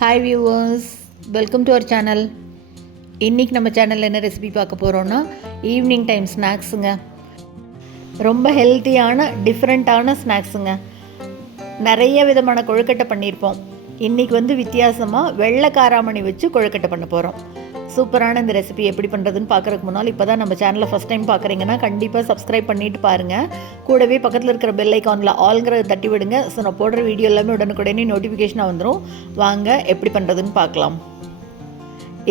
Hi viewers, welcome to our channel. இன்றைக்கி நம்ம சேனலில் என்ன ரெசிபி பார்க்க போகிறோன்னா ஈவினிங் டைம் ஸ்நாக்ஸுங்க. ரொம்ப ஹெல்த்தியான டிஃப்ரெண்ட்டான ஸ்நாக்ஸுங்க. நிறைய விதமான கொழுக்கட்டை பண்ணியிருப்போம். இன்றைக்கி வித்தியாசமாக வெள்ளை காராமணி வச்சு கொழுக்கட்டை பண்ண போகிறோம். சூப்பரான இந்த ரெசிபி எப்படி பண்ணுறதுன்னு பார்க்குறதுக்கு முன்னால் இப்போ தான் நம்ம சேனலை ஃபஸ்ட் டைம் பார்க்குறீங்கன்னா கண்டிப்பாக சப்ஸ்கிரைப் பண்ணிவிட்டு பாருங்கள். கூடவே பக்கத்தில் இருக்கிற பெல் ஐக்கானில் ஆல்ங்கிறத தட்டி விடுங்க. ஸோ நான் போடுற வீடியோ எல்லாமே உடனுக்குடனே நோட்டிஃபிகேஷனாக வந்துடும். வாங்க எப்படி பண்ணுறதுன்னு பார்க்கலாம்.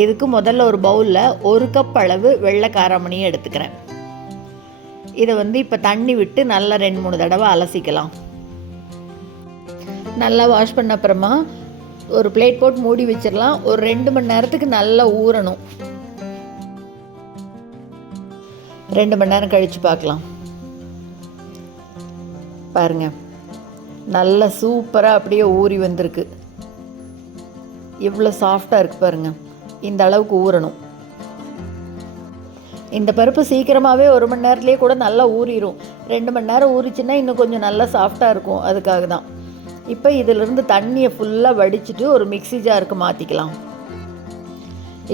இதுக்கு முதல்ல ஒரு பவுலில் 1 கப் அளவு வெள்ளை காராமணியை எடுத்துக்கிறேன். இதை இப்போ தண்ணி விட்டு நல்லா 2-3 தடவை அலசிக்கலாம். நல்லா வாஷ் பண்ண அப்புறமா ஒரு பிளேட் போட்டு மூடி வச்சிடலாம். ஒரு 2 மணி நேரத்துக்கு நல்லா ஊறணும். 2 மணி நேரம் கழித்து பார்க்கலாம். பாருங்கள், நல்லா சூப்பராக அப்படியே ஊறி வந்திருக்கு. இவ்வளோ சாஃப்டாக இருக்குது பாருங்கள். இந்த அளவுக்கு ஊறணும். இந்த பருப்பு சீக்கிரமாகவே 1 மணி நேரத்துலேயே கூட நல்லா ஊறிடும். 2 மணி நேரம் ஊறிச்சுன்னா இன்னும் கொஞ்சம் நல்லா சாஃப்டாக இருக்கும். அதுக்காக தான். இப்போ இதிலிருந்து தண்ணியை ஃபுல்லாக வடிச்சிட்டு ஒரு மிக்ஸி ஜாருக்கு மாற்றிக்கலாம்.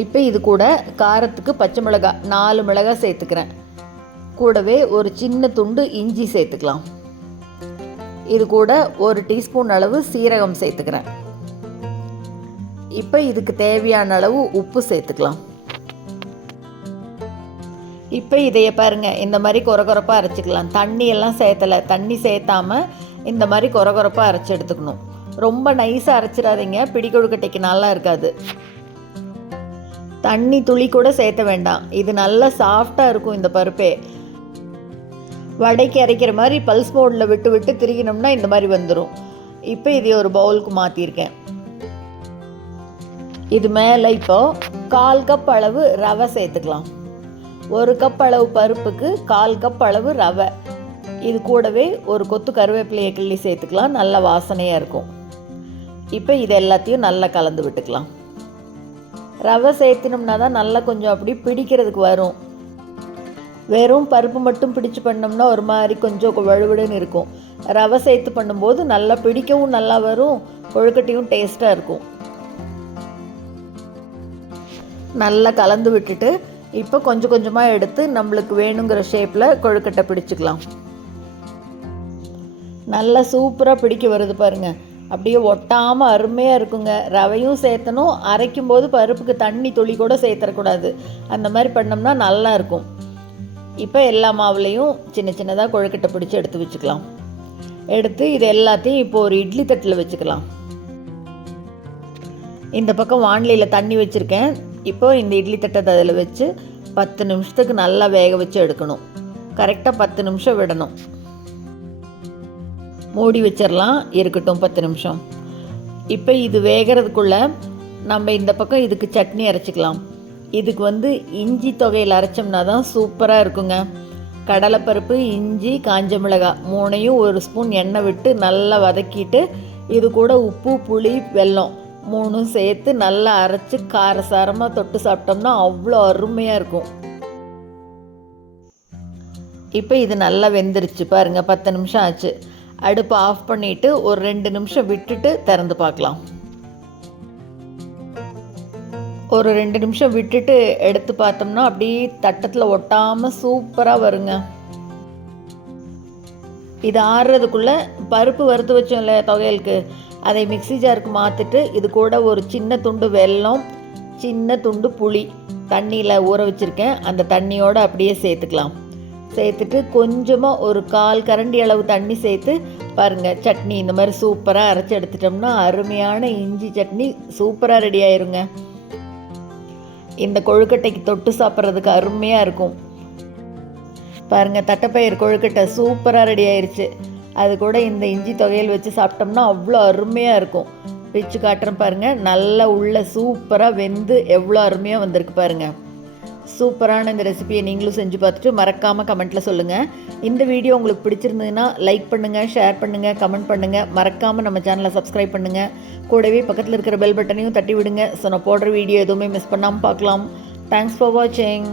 இப்போ இது கூட காரத்துக்கு பச்சை மிளகாய் 4 மிளகாய் சேர்த்துக்கிறேன். கூடவே ஒரு சின்ன துண்டு இஞ்சி சேர்த்துக்கலாம். இது கூட 1 டீஸ்பூன் அளவு சீரகம் சேர்த்துக்கிறேன். இப்போ இதுக்கு தேவையான அளவு உப்பு சேர்த்துக்கலாம். இப்போ இதைய பாருங்கள், இந்த மாதிரி கொரகொரப்பாக அரைச்சிக்கலாம். தண்ணியெல்லாம் சேர்த்தலை. தண்ணி சேர்த்தாமல் இந்த மாதிரி கொரகொரப்பாக அரைச்சி எடுத்துக்கணும். ரொம்ப நைஸாக அரைச்சிடாதீங்க, பிடி கொழுக்கட்டைக்கு நல்லா இருக்காது. தண்ணி துளி கூட சேர்த்த வேண்டாம். இது நல்லா சாஃப்டாக இருக்கும். இந்த பருப்பே வடைக்கு அரைக்கிற மாதிரி பல்ஸ் மோடில் விட்டு விட்டு திரிகினோம்னா இந்த மாதிரி வந்துடும். இப்போ இதை ஒரு பவுலுக்கு மாற்றிருக்கேன். இது மேலே இப்போது 1/4 கப் அளவு ரவை சேர்த்துக்கலாம். 1 கப் அளவு பருப்புக்கு 1/4 கப் அளவு ரவை. இது கூடவே ஒரு கொத்து கருவேப்பிலையை கிள்ளி சேர்த்துக்கலாம். நல்ல வாசனையாக இருக்கும். இப்போ இது எல்லாத்தையும் நல்லா கலந்து விட்டுக்கலாம். ரவை சேர்த்தினோம்னா தான் நல்லா கொஞ்சம் அப்படி பிடிக்கிறதுக்கு வரும். வெறும் பருப்பு மட்டும் பிடிச்சு பண்ணோம்னா ஒரு மாதிரி கொஞ்சம் வழுவழுன்னு இருக்கும். ரவை சேர்த்து பண்ணும்போது நல்லா பிடிக்கவும் நல்லா வரும். கொழுக்கட்டையும் டேஸ்ட்டாக இருக்கும். நல்லா கலந்து விட்டுட்டு இப்போ கொஞ்சம் கொஞ்சமாக எடுத்து நம்மளுக்கு வேணுங்கிற ஷேப்பில் கொழுக்கட்டை பிடிச்சிக்கலாம். நல்லா சூப்பராக பிடிக்க வருது பாருங்கள். அப்படியே ஒட்டாமல் அருமையாக இருக்குங்க. ரவையும் சேர்த்தணும். அரைக்கும் போது பருப்புக்கு தண்ணி துளி கூட சேர்த்துடக்கூடாது. அந்த மாதிரி பண்ணோம்னா நல்லா இருக்கும். இப்போ எல்லா மாவுலையும் சின்ன சின்னதாக கொழுக்கட்டை பிடிச்சி எடுத்து வச்சுக்கலாம். எடுத்து இது எல்லாத்தையும் இப்போ ஒரு இட்லி தட்டில் வச்சுக்கலாம். இந்த பக்கம் வானிலையில் தண்ணி வச்சுருக்கேன். இப்போ இந்த இட்லி தட்டை அதில் வச்சு 10 நிமிஷத்துக்கு நல்லா வேக வச்சு எடுக்கணும். கரெக்டாக 10 நிமிஷம் விடணும். மூடி வச்சிடலாம். இருக்கட்டும் 10 நிமிஷம். இப்போ இது வேகிறதுக்குள்ளே நம்ம இந்த பக்கம் இதுக்கு சட்னி அரைச்சிக்கலாம். இதுக்கு இஞ்சி தொகையில் அரைச்சோம்னா தான் சூப்பராக இருக்குங்க. கடலைப்பருப்பு, இஞ்சி, காஞ்ச மிளகாய் 3ஐயும் 1 ஸ்பூன் எண்ணெய் விட்டு நல்லா வதக்கிட்டு இது கூட உப்பு, புளி, வெல்லம் 3ம் சேர்த்து நல்லா அரைச்சி காரசாரமாக தொட்டு சாப்பிட்டோம்னா அவ்வளோ அருமையாக இருக்கும். இப்போ இது நல்லா வெந்துருச்சு பாருங்கள். 10 நிமிஷம் ஆச்சு. அடுப்பை ஆஃப் பண்ணிவிட்டு ஒரு 2 நிமிஷம் விட்டுட்டு திறந்து பார்க்கலாம். ஒரு 2 நிமிஷம் விட்டுட்டு எடுத்து பார்த்தோம்னா அப்படியே தட்டத்தில் ஒட்டாமல் சூப்பராக வருங்க. இது ஆறுறதுக்குள்ளே பருப்பு வறுத்து வச்சோம்ல துவையலுக்கு, அதை மிக்ஸி ஜாருக்கு மாற்றிட்டு இது கூட ஒரு சின்ன துண்டு வெல்லம், சின்ன துண்டு புளி தண்ணியில் ஊற வச்சுருக்கேன். அந்த தண்ணியோடு அப்படியே சேர்த்துக்கலாம். சேர்த்துட்டு கொஞ்சமாக ஒரு 1/4 கரண்டி அளவு தண்ணி சேர்த்து பாருங்கள், சட்னி இந்த மாதிரி சூப்பராக அரைச்சி எடுத்துட்டோம்னா அருமையான இஞ்சி சட்னி சூப்பராக ரெடி ஆயிருங்க. இந்த கொழுக்கட்டைக்கு தொட்டு சாப்பிட்றதுக்கு அருமையாக இருக்கும். பாருங்கள், தட்டைப்பயிறு கொழுக்கட்டை சூப்பராக ரெடி ஆயிடுச்சு. அது கூட இந்த இஞ்சி தொகையில் வச்சு சாப்பிட்டோம்னா அவ்வளோ அருமையாக இருக்கும். பிச்சு காட்டுறேன் பாருங்கள். நல்லா உள்ள சூப்பராக வெந்து எவ்வளோ அருமையாக வந்திருக்கு பாருங்கள். சூப்பரான இந்த ரெசிபியை நீங்களும் செஞ்சு பார்த்துட்டு மறக்காமல் கமெண்ட்டில் சொல்லுங்கள். இந்த வீடியோ உங்களுக்கு பிடிச்சிருந்ததுன்னா லைக் பண்ணுங்கள், ஷேர் பண்ணுங்கள், கமெண்ட் பண்ணுங்கள். மறக்காமல் நம்ம சேனலை சப்ஸ்கிரைப் பண்ணுங்கள். கூடவே பக்கத்தில் இருக்கிற பெல் பட்டனையும் தட்டி விடுங்க. ஸோ நான் போடுற வீடியோ எதுவுமே மிஸ் பண்ணாமல் பார்க்கலாம். தேங்க்ஸ் ஃபார் வாட்சிங்.